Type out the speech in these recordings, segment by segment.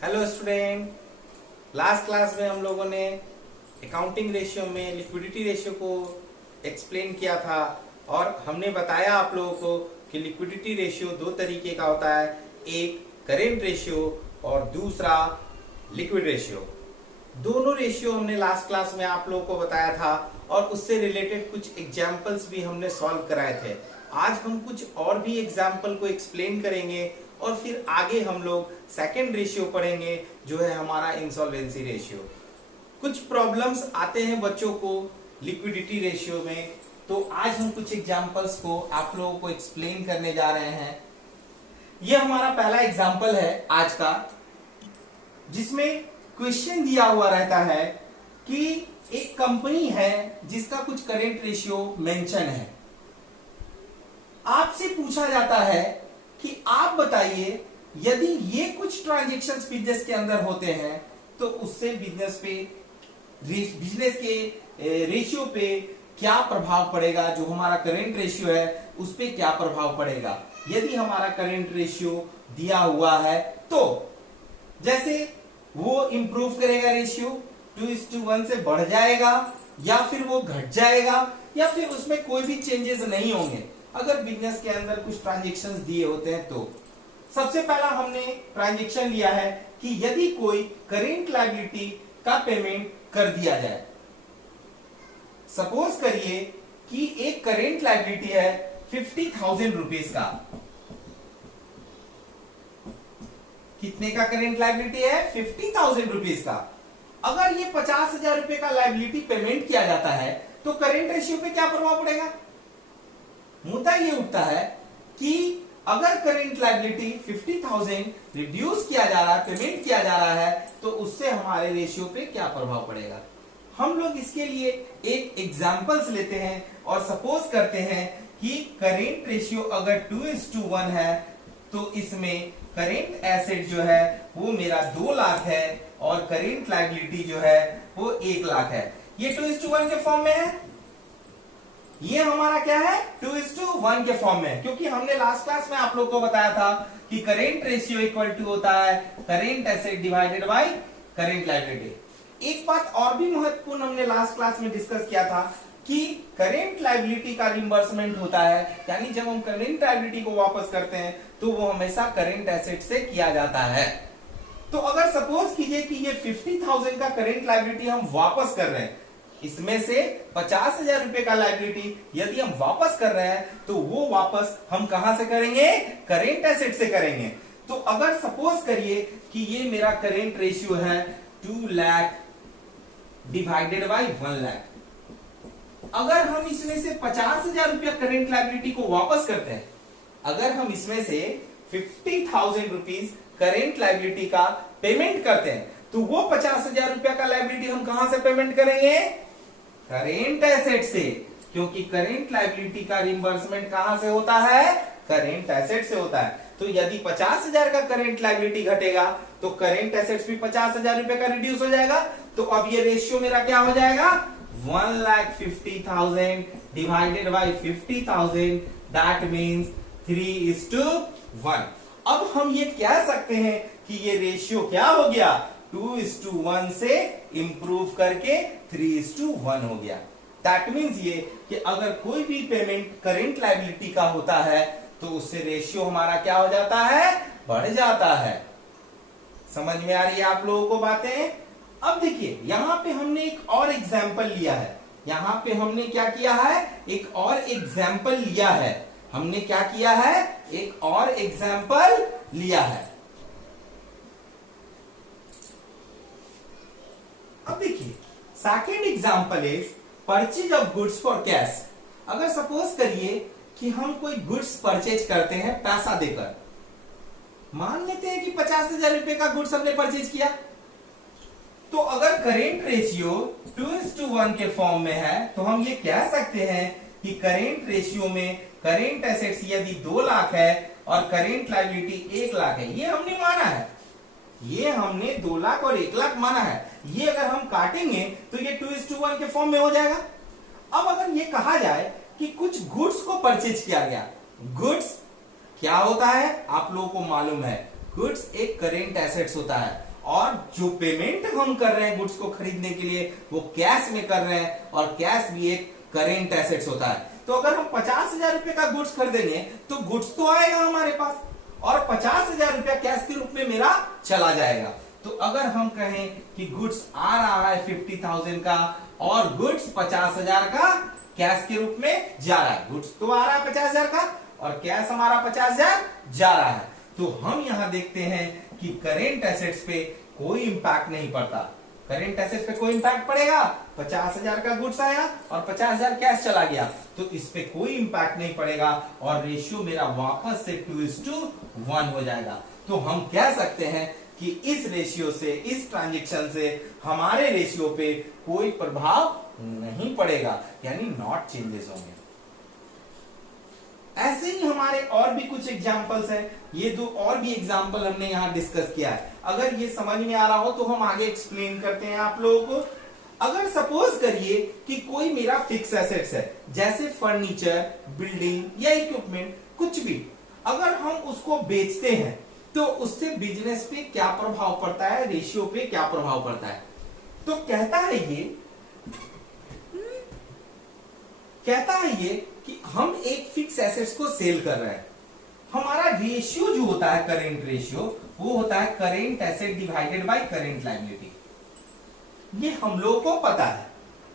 Hello student. Last class में हम लोगों ने अकाउंटिंग रेशियो में लिक्विडिटी रेशियो को एक्सप्लेन किया था और हमने बताया आप लोगों को कि लिक्विडिटी रेशियो दो तरीके का होता है, एक करेंट रेशियो और दूसरा लिक्विड रेशियो। दोनों रेशियो हमने लास्ट क्लास में आप लोगों को बताया था और उससे रिलेटेड कुछ एग्जाम्पल्स भी हमने सॉल्व कराए थे। आज हम कुछ और भी एग्जाम्पल को एक्सप्लेन करेंगे और फिर आगे हम लोग सेकंड रेशियो पढ़ेंगे जो है हमारा इंसॉल्वेंसी रेशियो। कुछ प्रॉब्लम्स आते हैं बच्चों को लिक्विडिटी रेशियो में, तो आज हम कुछ एग्जाम्पल्स को आप लोगों को एक्सप्लेन करने जा रहे हैं। यह हमारा पहला एग्जाम्पल है आज का, जिसमें क्वेश्चन दिया हुआ रहता है कि एक कंपनी है जिसका कुछ करेंट रेशियो मेंशन है। आपसे पूछा जाता है कि आप बताइए यदि ये कुछ ट्रांजैक्शंस बिजनेस के अंदर होते हैं तो उससे बिजनेस के रेशियो पे क्या प्रभाव पड़ेगा, जो हमारा करेंट रेशियो है उस पे क्या प्रभाव पड़ेगा। यदि हमारा करेंट रेशियो दिया हुआ है तो जैसे वो इंप्रूव करेगा, रेशियो 2:1 से बढ़ जाएगा या फिर वो घट जाएगा या फिर उसमें कोई भी चेंजेस नहीं होंगे अगर बिजनेस के अंदर कुछ ट्रांजैक्शंस दिए होते हैं। तो सबसे पहला हमने ट्रांजैक्शन लिया है कि यदि कोई करेंट लायबिलिटी का पेमेंट कर दिया जाए। सपोज करिए कि एक करेंट लायबिलिटी है 50,000 रुपीज का। कितने का करेंट लायबिलिटी है? 50,000 रुपीज का। अगर ये 50,000 रुपए का लायबिलिटी पेमेंट किया जाता है तो करेंट रेशियो पे क्या प्रभाव पड़ेगा? मुद्दा ये उठता है कि अगर करेंट लायबिलिटी 50,000 रिड्यूस किया जा रहा है, पेमेंट किया जा रहा है, तो उससे हमारे रेशियो पे क्या प्रभाव पड़ेगा। हम लोग इसके लिए एक एग्जांपल्स लेते हैं और सपोज करते हैं कि करेंट रेशियो अगर 2:1 है तो इसमें करेंट एसेट जो है वो मेरा 2 लाख है और करेंट लायबिलिटी जो है वो 1 लाख है। ये 2:1 के फॉर्म में है। ये हमारा क्या है? 2:1 के फॉर्म में, क्योंकि हमने लास्ट क्लास में आप लोग को बताया था कि करेंट रेशियो इक्वल टू होता है current asset divided by current liability. एक बात और भी महत्वपूर्ण हमने लास्ट क्लास में डिस्कस किया था कि करेंट लायबिलिटी का रिम्बर्समेंट होता है, यानी जब हम करेंट लायबिलिटी को वापस करते हैं तो वो हमेशा करेंट एसेट से किया जाता है। तो अगर सपोज कीजिए कि ये 50,000 का करेंट लायबिलिटी हम वापस कर रहे हैं, इसमें से 50,000 रुपए का लायबिलिटी यदि हम वापस कर रहे हैं तो वो वापस हम कहां से करेंगे? करेंट एसेट से करेंगे। तो अगर सपोज करिए कि ये मेरा करेंट रेशियो है 2 लाख डिवाइडेड बाय 1 लाख। अगर हम इसमें से 50,000 रुपया करेंट लायबिलिटी को वापस करते हैं, अगर हम इसमें से 50,000 रुपीज करेंट लायबिलिटी का पेमेंट करते हैं तो वो 50,000 रुपया का लायबिलिटी हम कहां से पेमेंट करेंगे? करेंट एसेट से, क्योंकि करेंट लायबिलिटी का रिम्बर्समेंट कहां से होता है? करेंट एसेट से होता है। तो यदि 50,000 का करेंट लायबिलिटी घटेगा तो करेंट एसेट्स भी 50,000 रुपए का रिड्यूस हो जाएगा। तो अब ये रेशियो मेरा क्या हो जाएगा? 1,50,000 डिवाइडेड बाय 50,000, दैट मीन्स 3:1। अब हम ये कह सकते हैं कि ये रेशियो क्या हो गया? 2:1 से इंप्रूव करके 3:1 हो गया। दैट मीन्स ये कि अगर कोई भी पेमेंट करेंट लायबिलिटी का होता है तो उससे रेशियो हमारा क्या हो जाता है? बढ़ जाता है। समझ में आ रही है आप लोगों को बातें? अब देखिए यहां पे हमने एक और एग्जाम्पल लिया है। यहां पे हमने क्या किया है? एक और एग्जाम्पल लिया है। हमने क्या किया है? एक और एग्जाम्पल लिया है। अब देखिए second example is purchase of goods for cash. अगर सपोज करिए कि हम कोई गुड्स परचेज करते हैं पैसा देकर, मान लेते हैं कि 50,000 रुपए का गुड्स हमने परचेज किया, तो अगर करेंट रेशियो 2:1 के फॉर्म में है तो हम ये कह सकते हैं कि करेंट रेशियो में करेंट एसेट्स यदि 2 लाख है और करेंट लायबिलिटी 1 लाख है, ये हमने माना है, ये हमने 2 लाख और 1 लाख माना है। ये अगर हम काटेंगे तो ये 2:1 के फॉर्म में हो जाएगा। अब अगर ये कहा जाए कि कुछ गुड्स को परचेज किया गया, गुड्स क्या होता है आप लोगों को मालूम है, गुड्स एक करेंट एसेट्स होता है और जो पेमेंट हम कर रहे हैं गुड्स को खरीदने के लिए वो कैश में कर रहे हैं, और कैश भी एक करेंट एसेट्स होता है। तो अगर हम 50,000 रुपए का गुड्स खरीदेंगे तो गुड्स तो आएगा हमारे पास, और 50,000 रुपया कैश के रूप में मेरा चला जाएगा। तो अगर हम कहें कि गुड्स आ रहा है 50,000 का और गुड्स 50,000 का कैश के रूप में जा रहा है, गुड्स तो आ रहा है 50,000 का और कैश हमारा 50,000 जा रहा है, तो हम यहां देखते हैं कि करेंट एसेट्स पे कोई इंपैक्ट नहीं पड़ता। करेंट एसेट्स पे कोई इंपैक्ट पड़ेगा? 50,000 का गुड्स आया और 50,000 कैश चला गया, तो इस पे कोई इंपैक्ट नहीं पड़ेगा और रेशियो मेरा वापस से 2:1 हो जाएगा। तो हम कह सकते हैं कि इस रेशियो से, इस ट्रांजैक्शन से हमारे रेशियो पे कोई प्रभाव नहीं पड़ेगा, यानी नॉट चेंजेस होंगे। ऐसे ही हमारे और भी कुछ एग्जांपल्स हैं, ये दो और भी एग्जांपल हमने यहां डिस्कस किया है। अगर ये समझ में आ रहा हो तो हम आगे एक्सप्लेन करते हैं आप लोगों को। अगर सपोज करिए कि कोई मेरा फिक्स एसेट्स है, जैसे फर्नीचर, बिल्डिंग या इक्विपमेंट, कुछ भी, अगर हम उसको बेचते हैं तो उससे बिजनेस पे क्या प्रभाव पड़ता है, रेशियो पे क्या प्रभाव पड़ता है। तो कहता है ये कि हम एक फिक्स एसेट्स को सेल कर रहे हैं, हमारा रेशियो जो होता है करेंट रेशियो, वो होता है current asset divided by current liability. ये हम लोगों को पता है।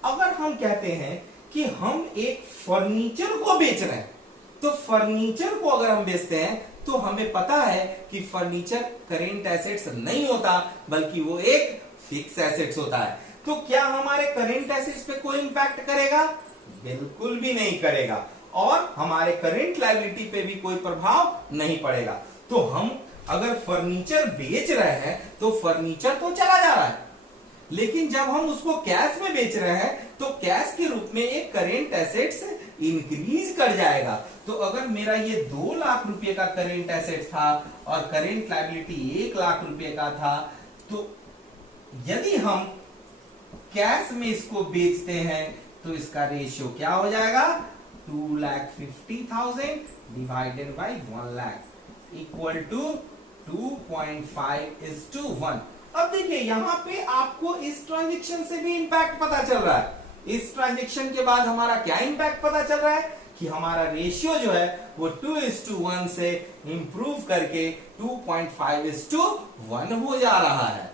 अगर हम कहते हैं कि हम एक फर्नीचर को बेच रहे हैं, तो फर्नीचर को अगर हम बेचते हैं तो हमें पता है कि फर्नीचर करेंट एसेट्स नहीं होता, बल्कि वो एक फिक्स एसेट्स होता है। तो क्या हमारे करेंट एसेट्स पे कोई इंपैक्ट करेगा? बिल्कुल भी नहीं करेगा, और हमारे करेंट लायबिलिटी पे भी कोई प्रभाव नहीं पड़ेगा। तो हम अगर फर्नीचर बेच रहे हैं तो फर्नीचर तो चला जा रहा है, लेकिन जब हम उसको कैश में बेच रहे हैं तो कैश के रूप में एक करेंट एसेट्स इंक्रीज कर जाएगा। तो अगर मेरा ये 2 लाख रुपए का करेंट एसेट था और करेंट लायबिलिटी 1 लाख रुपए का था, तो यदि हम कैश में इसको बेचते हैं तो इसका रेशियो क्या हो जाएगा? 2,50,000 divided by 1 lakh equal to 2.5:1। अब देखिए यहां पे आपको इस ट्रांजैक्शन से भी इंपैक्ट पता चल रहा है। इस ट्रांजैक्शन के बाद हमारा क्या इंपैक्ट पता चल रहा है कि हमारा रेशियो जो है वो 2:1 से इंप्रूव करके 2.5:1 हो जा रहा है।